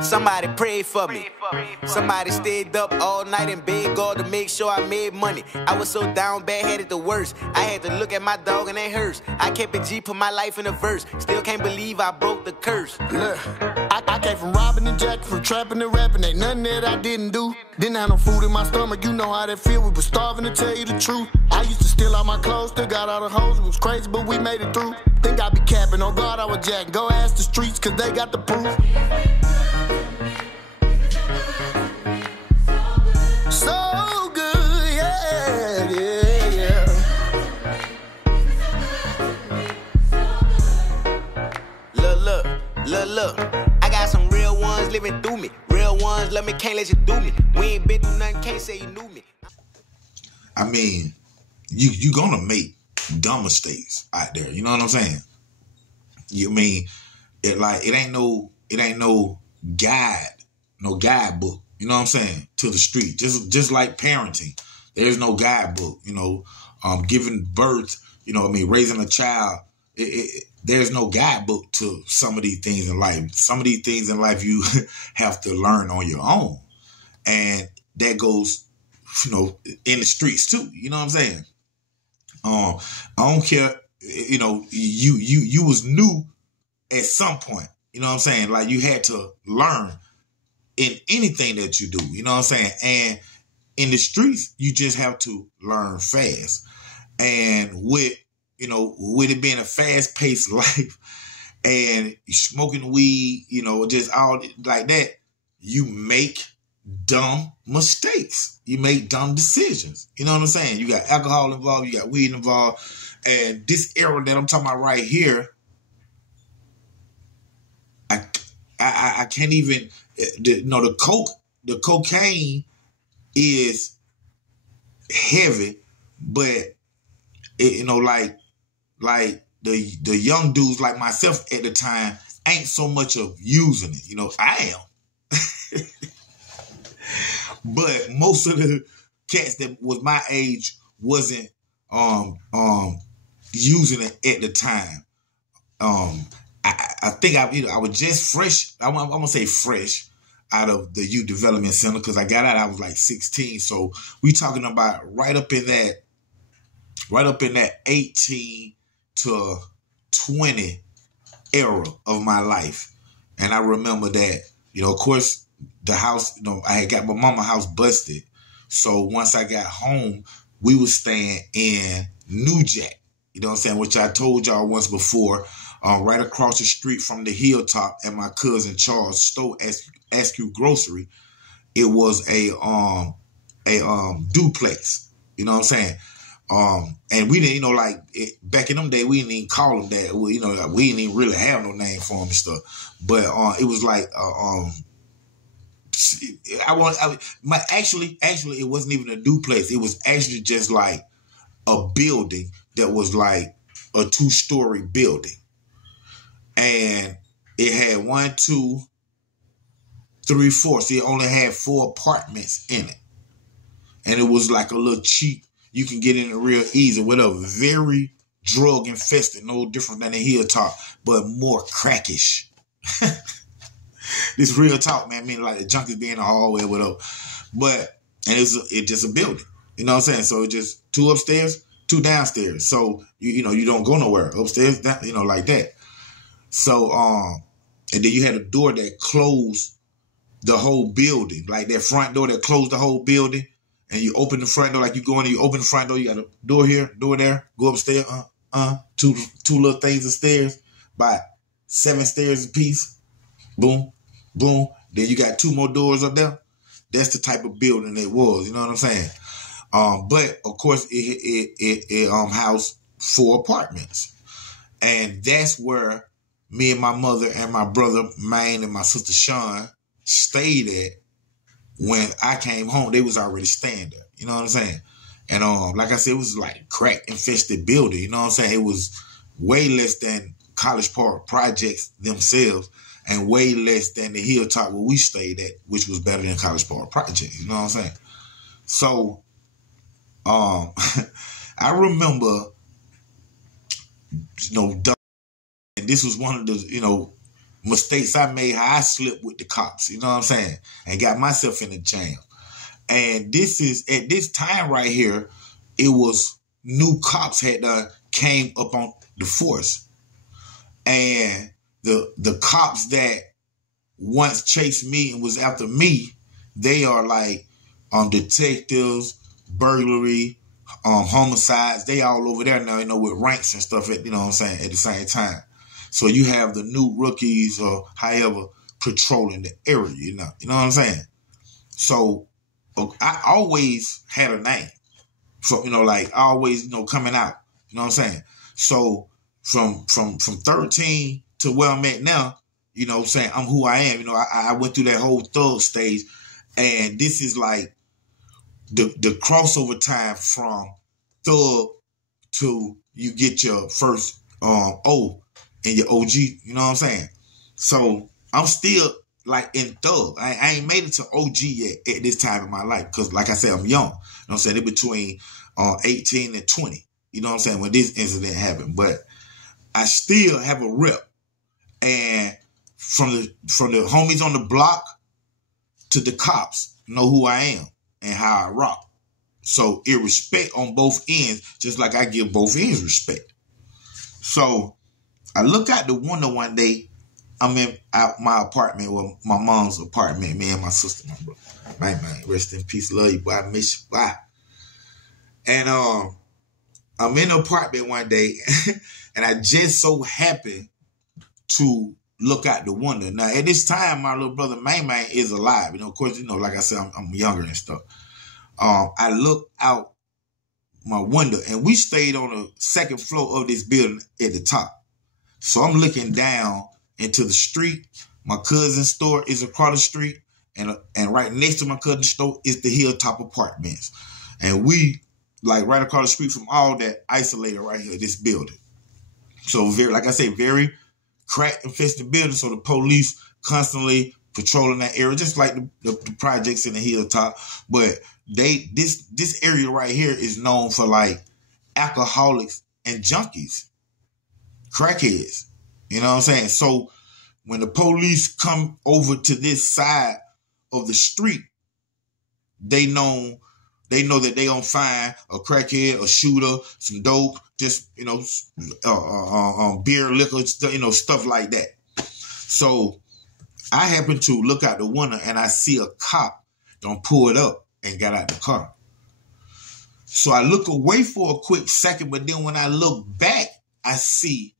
Somebody prayed for me. Somebody stayed up all night and begged God to make sure I made money. I was so down bad, headed the worst. I had to look at my dog and it hurts. I kept it G, put my life in a verse. Still can't believe I broke the curse. Look, I came from robbing and jacking, from trapping and rapping. Ain't nothing that I didn't do. Didn't have no food in my stomach, you know how that feel. We was starving, to tell you the truth. I used to steal all my clothes, still got all the hoes. It was crazy, but we made it through. Think I be capping, on God I was jacking. Go ask the streets, cause they got the proof. So good, yeah, yeah, yeah. Look, I got some real ones living through me. Real ones love me, can't let you do me. We ain't been through nothing, can't say you knew me. I mean, you gonna make dumb mistakes out there. You know what I'm saying? You mean it ain't no guidebook. You know what I'm saying? To the street, just like parenting, there's no guidebook. You know, giving birth. You know what I mean? Raising a child. There's no guidebook to some of these things in life. Some of these things in life you have to learn on your own, and that goes, you know, in the streets too. You know what I'm saying? I don't care. You know, you was new at some point. You know what I'm saying? Like you had to learn in anything that you do. You know what I'm saying? And in the streets, you just have to learn fast. And with it being a fast-paced life and smoking weed, you know, just all like that, you make dumb mistakes. You make dumb decisions. You know what I'm saying? You got alcohol involved, you got weed involved. And this era that I'm talking about right here, I can't even, the cocaine is heavy, but like the young dudes like myself at the time ain't so much of using it. You know, I am. But most of the cats that was my age wasn't using it at the time. I think I was just fresh. I'm gonna say fresh out of the youth development center because I got out. I was like 16. So we talking about right up in that 18 to 20 era of my life. And I remember that, you know, of course, the house, you know, I had got my mama's house busted. So once I got home, we was staying in New Jack, you know what I'm saying, which I told y'all once before, right across the street from the Hilltop at my cousin Charles' store, Askew Grocery. It was a duplex, you know what I'm saying? And we didn't, you know, like back in them days, we didn't even call them that. We, you know, like, we didn't even really have no name for them and stuff. But it was like, actually, it wasn't even a duplex. It was actually just like a building that was like a 2-story building, and it had 1, 2, 3, 4. So it only had 4 apartments in it, and it was like a little cheap. You can get in it real easy, whatever. Very drug infested, no different than the Hilltop, but more crackish. This real talk, man. I mean, like the junkies be in the hallway or whatever. But, and it's just a building. You know what I'm saying? So it's just 2 upstairs, 2 downstairs. So, you know, you don't go nowhere. Upstairs, down, you know, like that. So, and then you had a door that closed the whole building. Like that front door that closed the whole building. And you open the front door, like you go in and you open the front door, you got a door here, door there, go upstairs, two little things of stairs, by 7 stairs apiece. Boom, boom. Then you got 2 more doors up there. That's the type of building it was, you know what I'm saying? But of course it housed 4 apartments. And that's where me and my mother and my brother Maine and my sister Sean stayed at. When I came home, they was already staying there. You know what I'm saying? And like I said, it was like a crack infested building. You know what I'm saying? It was way less than College Park projects themselves, and way less than the Hilltop where we stayed at, which was better than College Park projects. You know what I'm saying? So, I remember, you know, and this was one of the, you know, mistakes I made, how I slipped with the cops, you know what I'm saying? And got myself in a jam. And this is, at this time right here, it was new cops had came up on the force. And the cops that once chased me and was after me, they are like detectives, burglary, homicides. They all over there now, you know, with ranks and stuff, you know what I'm saying, at the same time. So you have the new rookies or however patrolling the area, you know what I'm saying? So I always had a name. So, you know, like always, you know, coming out, you know what I'm saying? So from 13 to where I'm at now, you know what I'm saying, I'm who I am. You know, I went through that whole thug stage, and this is like the crossover time from thug to you get your first O in your OG, you know what I'm saying? So I'm still like in thug. I ain't made it to OG yet at this time in my life because, like I said, I'm young. You know what I'm saying? In between 18 and 20, you know what I'm saying, when this incident happened. But I still have a rep. And from the homies on the block to the cops know who I am and how I rock. So it respect on both ends, just like I give both ends respect. So I look out the window one day. I'm in my apartment, well, my mom's apartment, me and my sister, my brother. Man, rest in peace, love you, boy. I miss you, bye. And I'm in the apartment one day, and I just so happened to look out the window. Now, at this time, my little brother, Man is alive. You know, of course, you know, like I said, I'm younger and stuff. I looked out my window, and we stayed on the second floor of this building at the top. So I'm looking down into the street. My cousin's store is across the street, and right next to my cousin's store is the Hilltop Apartments. And we, like, right across the street from all that, isolated right here, this building. So very, like I say, very crack infested building. So the police constantly patrolling that area, just like the projects in the Hilltop. But this area right here is known for like alcoholics and junkies, crackheads. You know what I'm saying? So when the police come over to this side of the street, they know that they gonna find a crackhead, a shooter, some dope, just, you know, beer, liquor, you know, stuff like that. So I happen to look out the window and I see a cop don't pull it up and got out the car. So I look away for a quick second, but then when I look back, I see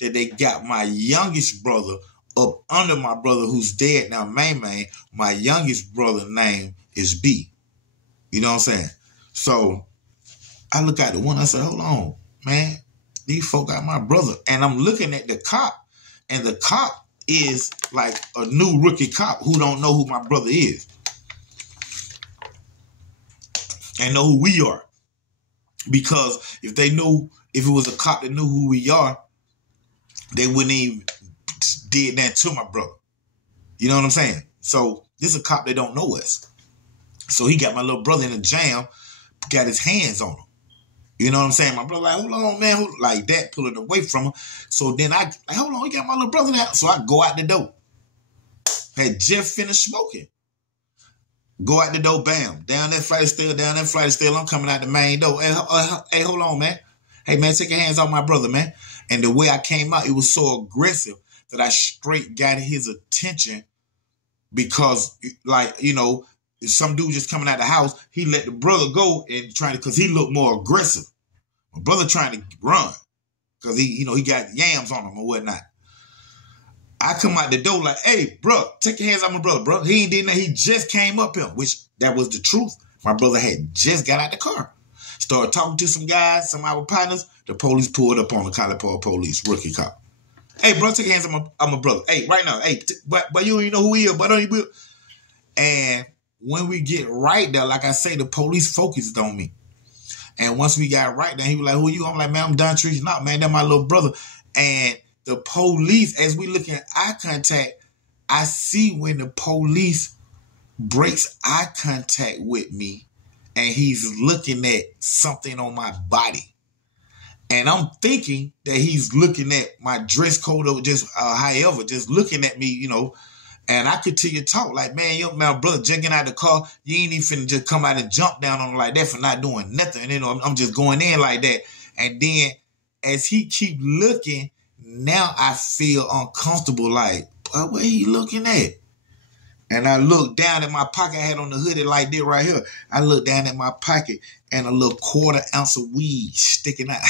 that they got my youngest brother up under my brother who's dead now, Man. My youngest brother name is B. You know what I'm saying? So I look out the window, I said, hold on, man. These folk got my brother. And I'm looking at the cop, and the cop is like a new rookie cop who don't know who my brother is and know who we are. Because if they knew, if it was a cop that knew who we are, they wouldn't even did that to my brother. You know what I'm saying? So this is a cop that don't know us. So he got my little brother in a jam, got his hands on him. You know what I'm saying? My brother like, hold on, man, like that, pulling away from him. So then I, like, hold on, he got my little brother now. So I go out the door. Had just finished smoking. Go out the door, bam. Down that flight of stairs, I'm coming out the main door. Hey, hold on, man. Hey, man, take your hands off my brother, man. And the way I came out, it was so aggressive that I straight got his attention because, like, you know, some dude just coming out the house, he let the brother go and trying to, because he looked more aggressive. My brother trying to run because he, you know, he got yams on him or whatnot. I come out the door like, hey, bro, take your hands off my brother, bro. He ain't did nothing. He just came up here, which that was the truth. My brother had just got out the car. Started talking to some guys, some of our partners. The police pulled up on the College Park police, rookie cop. Hey, bro, take your hands off my brother. Hey, right now. Hey, but you don't even know who he is, but don't you? And when we get right there, like I say, the police focused on me. And once we got right there, he was like, who you? I'm like, man, I'm Don Trees. No, man, that's my little brother. And the police, as we look at eye contact, I see when the police breaks eye contact with me and he's looking at something on my body. And I'm thinking that he's looking at my dress code or just however, just looking at me, you know. And I continue to talk like, man, yo, my brother jumping out the car. You ain't even finna just come out and jump down on him like that for not doing nothing. And, you know, I'm just going in like that. And then as he keep looking, now I feel uncomfortable like, what are you looking at? And I look down at my pocket. I had on the hoodie like this right here. I look down at my pocket and a little 1/4 ounce of weed sticking out.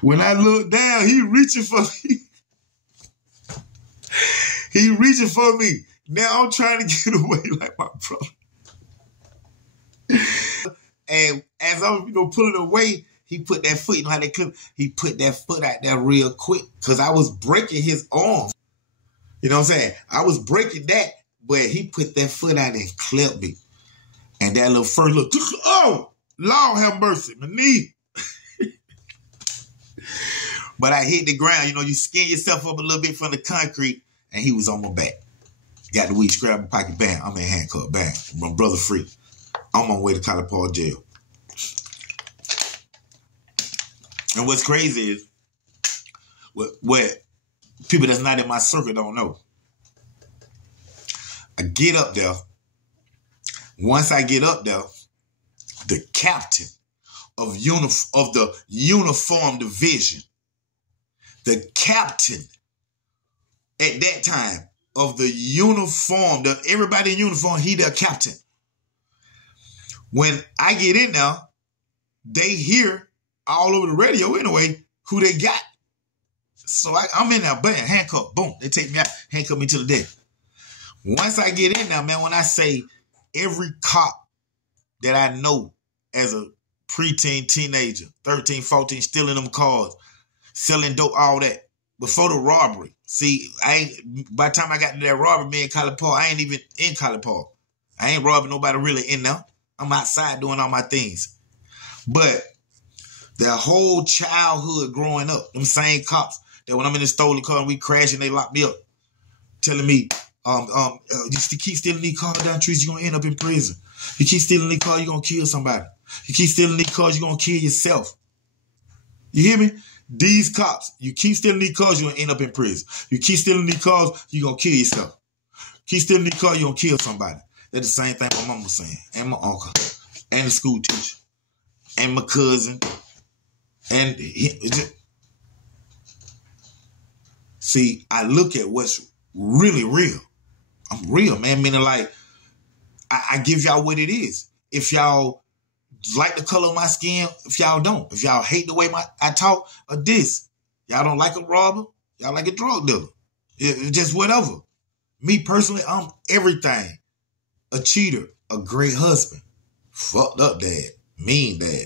When I look down, he reaching for me. He reaching for me. Now I'm trying to get away like my brother. And as I'm, you know, pulling away, he put that foot, you know how they clip? He put that foot out there real quick because I was breaking his arm. You know what I'm saying? I was breaking that, but he put that foot out and clipped me. And that little first look, oh, Lord have mercy, my knee. But I hit the ground. You know, you skin yourself up a little bit from the concrete, and he was on my back. Got the weed, scrap my pocket, bam. I'm in handcuff, bam. My brother free. I'm on my way to College Park jail. And what's crazy is, what people that's not in my circle don't know. I get up there. Once I get up there, the captain of the uniform division, the captain at that time of the uniform, everybody in uniform, he the captain. When I get in there, they hear all over the radio anyway who they got. So I'm in there, bam, handcuff, boom. They take me out, handcuff me to the deck. Once I get in there, man, when I say every cop that I know as a preteen teenager, 13, 14, stealing them cars, selling dope, all that, before the robbery. See, by the time I got to that robbery, me in College Park, I ain't even in College Park. I ain't robbing nobody really in there. I'm outside doing all my things. But their whole childhood growing up, them same cops that when I'm in the stolen car and we crash and they lock me up, telling me, you keep stealing these cars down trees, you're going to end up in prison. You keep stealing these cars, you're going to kill somebody. You keep stealing these cars, you're going to kill yourself. You hear me? These cops, you keep stealing these cars, you're going to end up in prison. You keep stealing these cars, you're going to kill yourself. Keep stealing these cars, you're going to kill somebody. That's the same thing my mama was saying, and my uncle, and the school teacher, and my cousin, and see, I look at what's really real. I'm real, man, meaning like, I give y'all what it is. If y'all like the color of my skin, if y'all don't, if y'all hate the way I talk, or this, y'all don't like a robber, y'all like a drug dealer, just whatever. Me personally, I'm everything. A cheater, a great husband, fucked up dad, mean dad,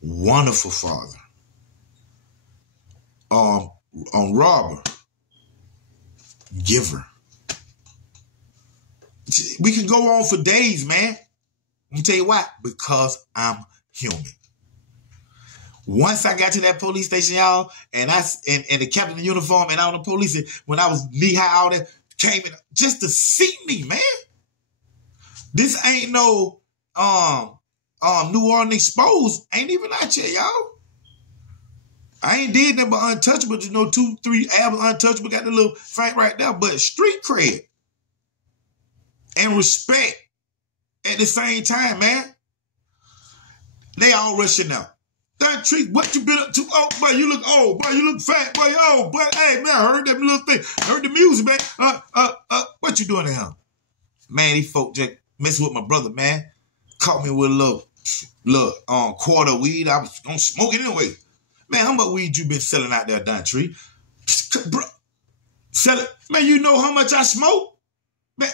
wonderful father, robber, giver. We can go on for days, man. Let me tell you why. Because I'm human. Once I got to that police station, y'all, and the captain in uniform and all the police, when I was knee-high, all that, came in just to see me, man. This ain't no New Orleans Exposed. Ain't even out here, y'all. I ain't did nothing but Untouchable. You know, 2, 3 albums Untouchable. Got the little fight right there. But street cred and respect at the same time, man. They all rushing out. That treat, what you been up to? Oh, boy, you look old. Boy, you look fat. Boy, oh, boy, hey, man, I heard that little thing. I heard the music, man. What you doing now? Man, these folk just messing with my brother, man. Caught me with a little quarter of weed. I was gonna smoke it anyway. Man, how much weed you been selling out there, Don Tree? Bro, sell it. Man, you know how much I smoke? Man,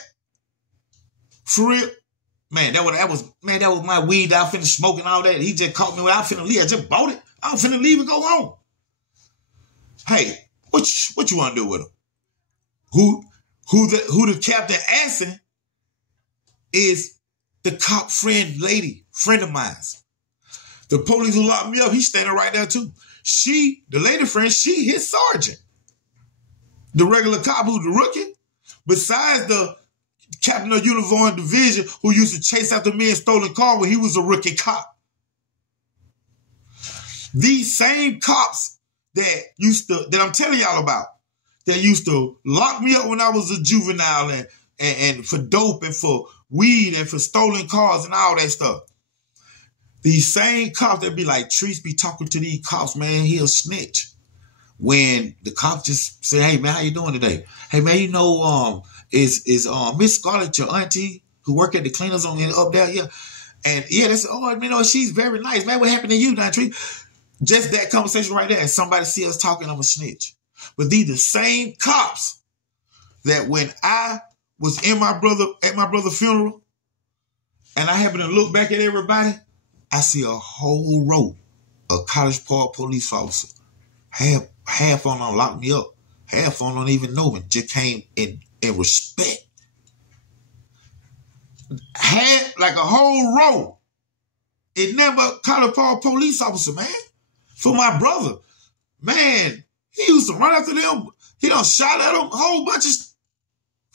for real? Man, that was my weed that I finished smoking all that. He just caught me when I finna leave. I just bought it. I was finna leave and go home. Hey, what you want to do with him? Who the captain asking is the cop friend of mine. The police who locked me up, he's standing right there too. The lady friend, she his sergeant. The regular cop who's the rookie, besides the captain of uniform division who used to chase after me in stolen car when he was a rookie cop. These same cops that I'm telling y'all about, that used to lock me up when I was a juvenile and for dope and for weed and for stolen cars and all that stuff. These same cops that be like, Treese be talking to these cops, man, he'll snitch. When the cops just say, hey, man, how you doing today? Hey, man, you know, is Miss Scarlett your auntie who work at the cleaners on up there? Yeah. And yeah, they say, oh, you know, she's very nice. Man, what happened to you, Treese? Just that conversation right there. And somebody see us talking, I'm a snitch. But these the same cops that when I was at my brother's funeral and I happened to look back at everybody, I see a whole row of College Park police officers. Half on them locked me up. Half on don't even know me. Just came in respect. Had like a whole row. It never College Park police officer, man. For my brother. Man, he used to run after them. He done shot at them a whole bunch of...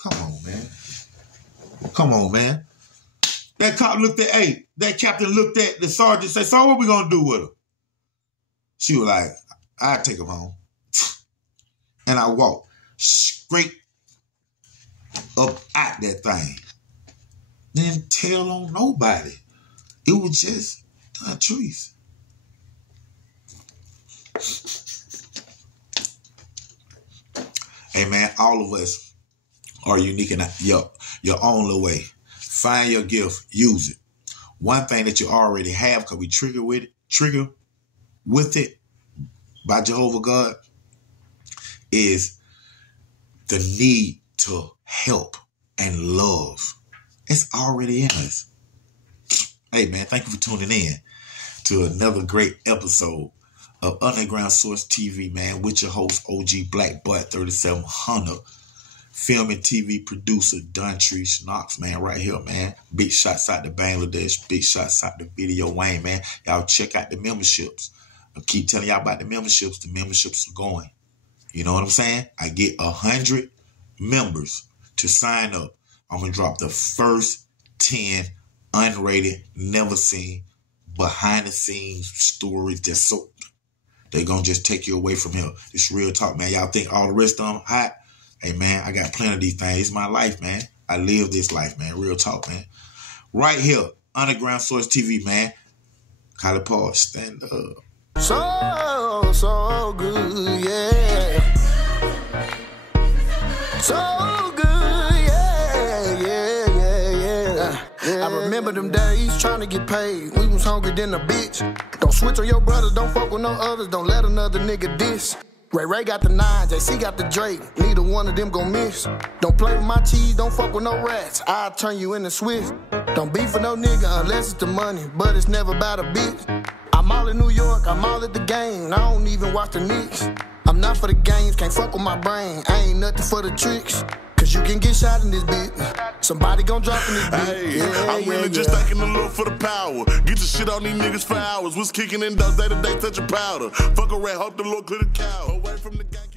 Come on, man. Come on, man. That cop looked at, that captain looked at the sergeant and said, so what we gonna do with her? She was like, I'll take him home. And I walked straight up out that thing. Didn't tell on nobody. It was just Treese. Hey, man, all of us are unique in your own little way. Find your gift, use it. One thing that you already have, because we trigger with it by Jehovah God, is the need to help and love. It's already in us. Hey, man, thank you for tuning in to another great episode of Underground Source TV, man, with your host, OG Black Butt 3700, film and TV producer, Treese Knox, man, right here, man. Big shots out to Bangladesh, big shots out to Video Wayne, man. Y'all check out the memberships. I keep telling y'all about the memberships. The memberships are going. You know what I'm saying? I get 100 members to sign up. I'm going to drop the first 10 unrated, never seen, behind the scenes stories that's so... They're going to just take you away from here. It's real talk, man. Y'all think all the rest of them hot? Hey, man, I got plenty of these things. It's my life, man. I live this life, man. Real talk, man. Right here, Underground Source TV, man. College Park, stand up. So good, yeah. So good, yeah. I remember them days trying to get paid. We was hungry than a bitch. Don't switch on your brothers, don't fuck with no others. Don't let another nigga diss. Ray got the 9, JC got the Drake. Neither one of them gon' miss. Don't play with my cheese, don't fuck with no rats. I'll turn you into Swiss. Don't beef for no nigga unless it's the money, but it's never about a bitch. I'm all in New York, I'm all at the game. I don't even watch the Knicks. I'm not for the games, can't fuck with my brain. I ain't nothing for the tricks. Cause you can get shot in this bitch. Somebody gon' drop in this bitch. Hey, I'm really just thanking the Lord for the power. Get your shit on these niggas for hours. What's kicking in those day-to-day touching powder. Fuck a rat, hope the Lord clear the cow. Away from the